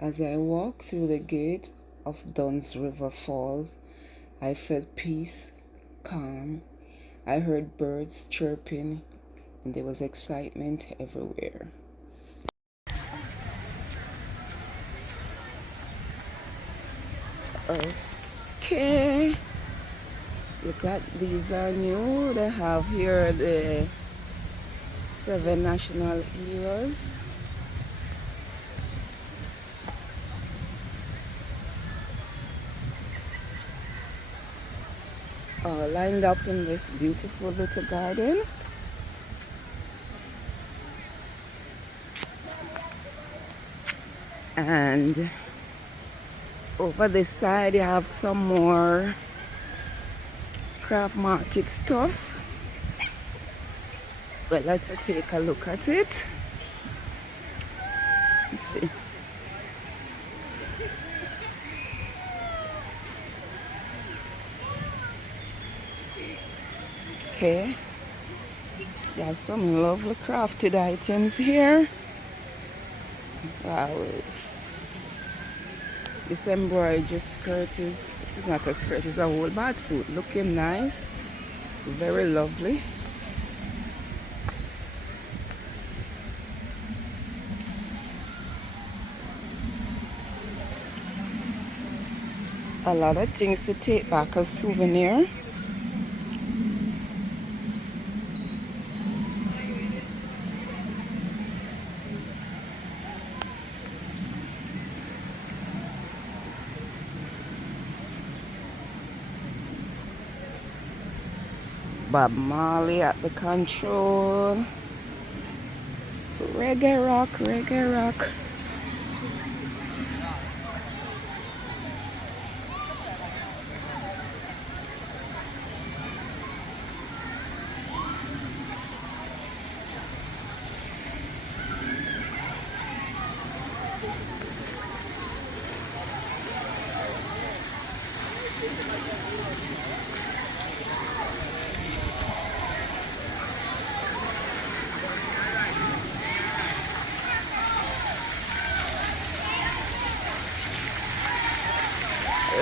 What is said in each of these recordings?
As I walked through the gate of Dunn's River Falls, I felt peace, calm. I heard birds chirping, and there was excitement everywhere. Okay, look at these are new. They have here the 7 national heroes. All lined up in this beautiful little garden. And over this side you have some more craft market stuff. Well, let's take a look at it. Let's see. Okay, there's some lovely crafted items here. Wow, this embroidery skirt is not a skirt, it's a whole bath suit. Looking nice, very lovely. A lot of things to take back as souvenir. Bob Marley at the control. Reggae rock, reggae rock.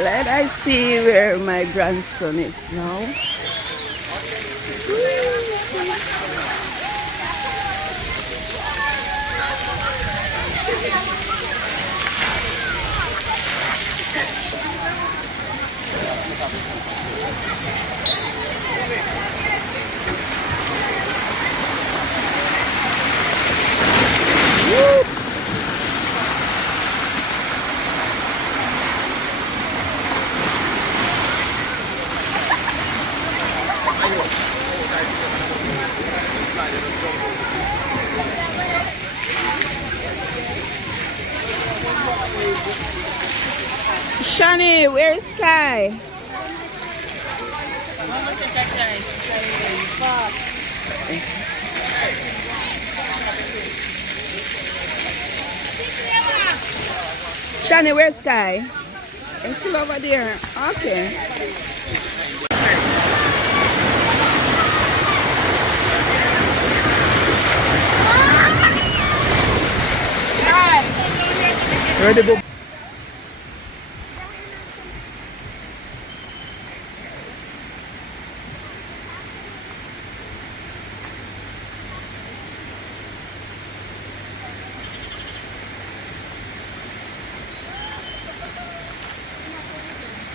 Let us see where my grandson is now. Whoops. Shani, where's Sky? Shani, where's Sky? It's still over there. Okay. Ready to go.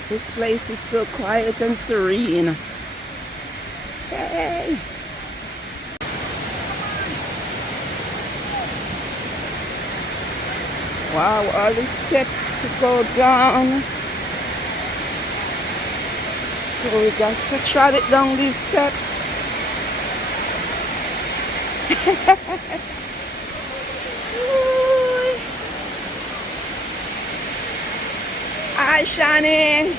This place is so quiet and serene. Hey! Wow, all the steps to go down. So we got to trot it down these steps. Hi, Shani.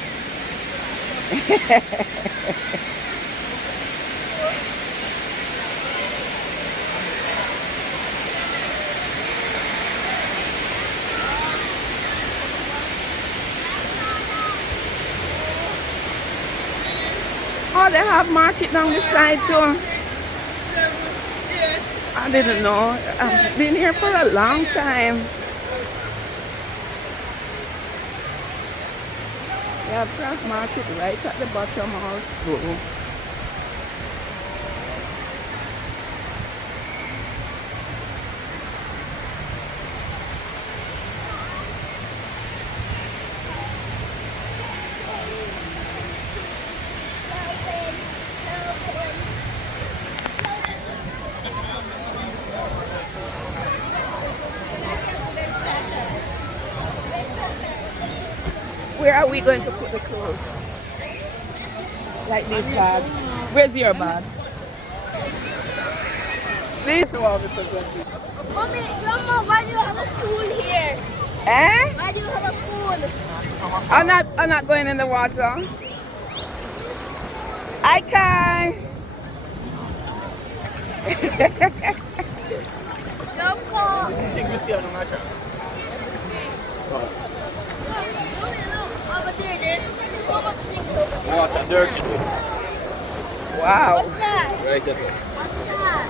Oh, they have market down the side too. I didn't know. I've been here for a long time. We have craft market right at the bottom also. Where are we going to put the clothes? Like these bags. Where's your bag? This one is so good. Mommy, Grandma, why do you have a pool here? Eh? Why do you have a pool? I'm not going in the water. I can. Grandma. Over there, there's so much things over there. Water dirty. Wow. What's that? Right, that's it. What's that?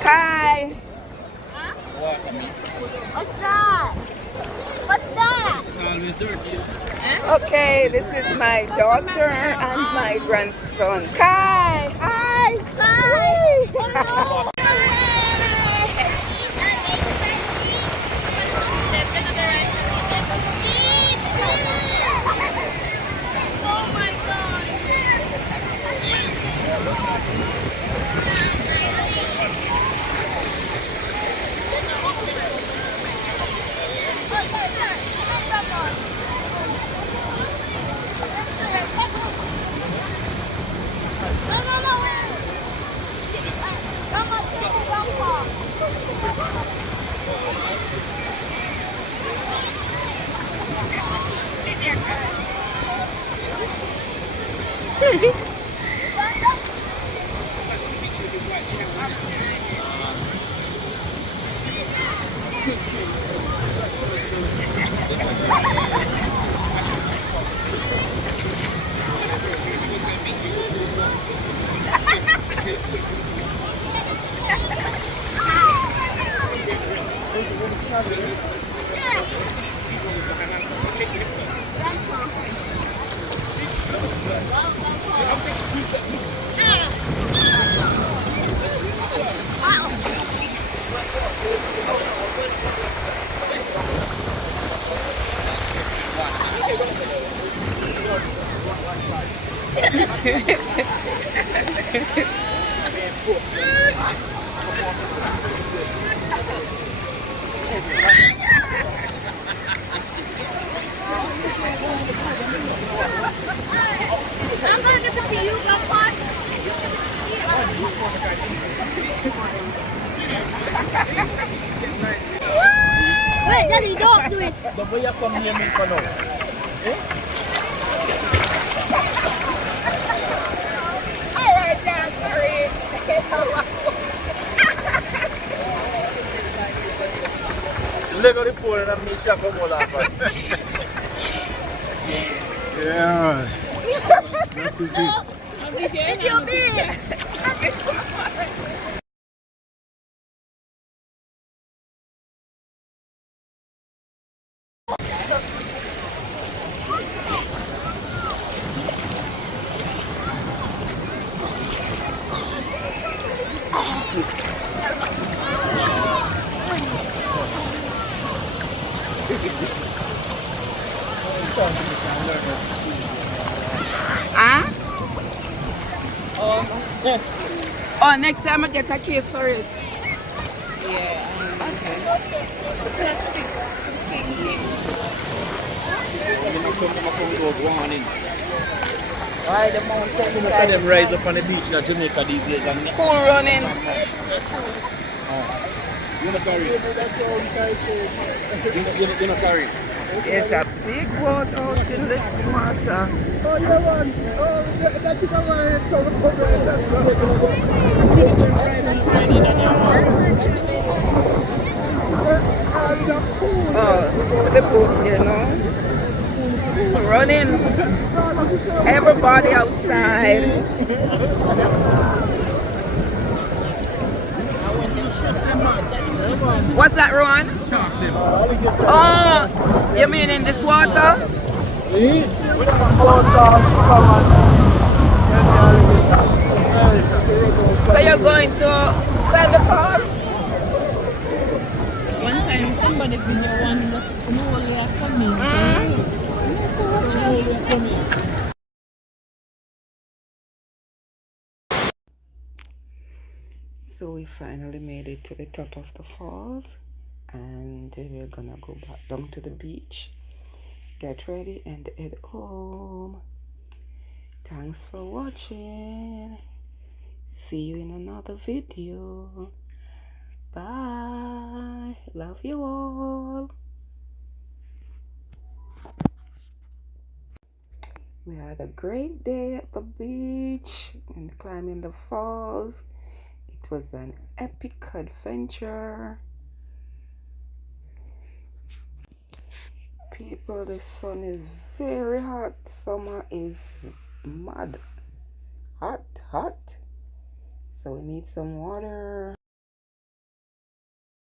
Kai. Huh? Water mix. What's that? What's that? It's always dirty. Okay, this is my daughter and my grandson. Kai. Hi. Bye. Oh my I'm gonna give it to you, Grandpa. Wait, Daddy, don't do it. But where you come near me for now? All right, John, sorry. So leg on the phone and me shop from all that. Yeah. That is it. It's your bed. Huh? Oh, next time I get a case for it. Yeah. Okay. Why the mountain Look at them rise up on the beach in Jamaica these days. And cool runnings. you're not carrying. You're not carrying. There's a big boat out in the water. Oh, yeah, man. Oh, that is my head. Oh, so the boat here now. Cool runnings. Everybody outside. What's that, Rowan? Oh, you mean in this water? So you're going to climb the falls? One time somebody video one the slowly are coming. Slowly are coming. So we finally made it to the top of the falls, and we're gonna go back down to the beach, get ready, and head home. Thanks for watching. See you in another video. Bye. Love you all. We had a great day at the beach and climbing the falls. It was an epic adventure. People, the sun is very hot. Summer is mad. Hot. So we need some water.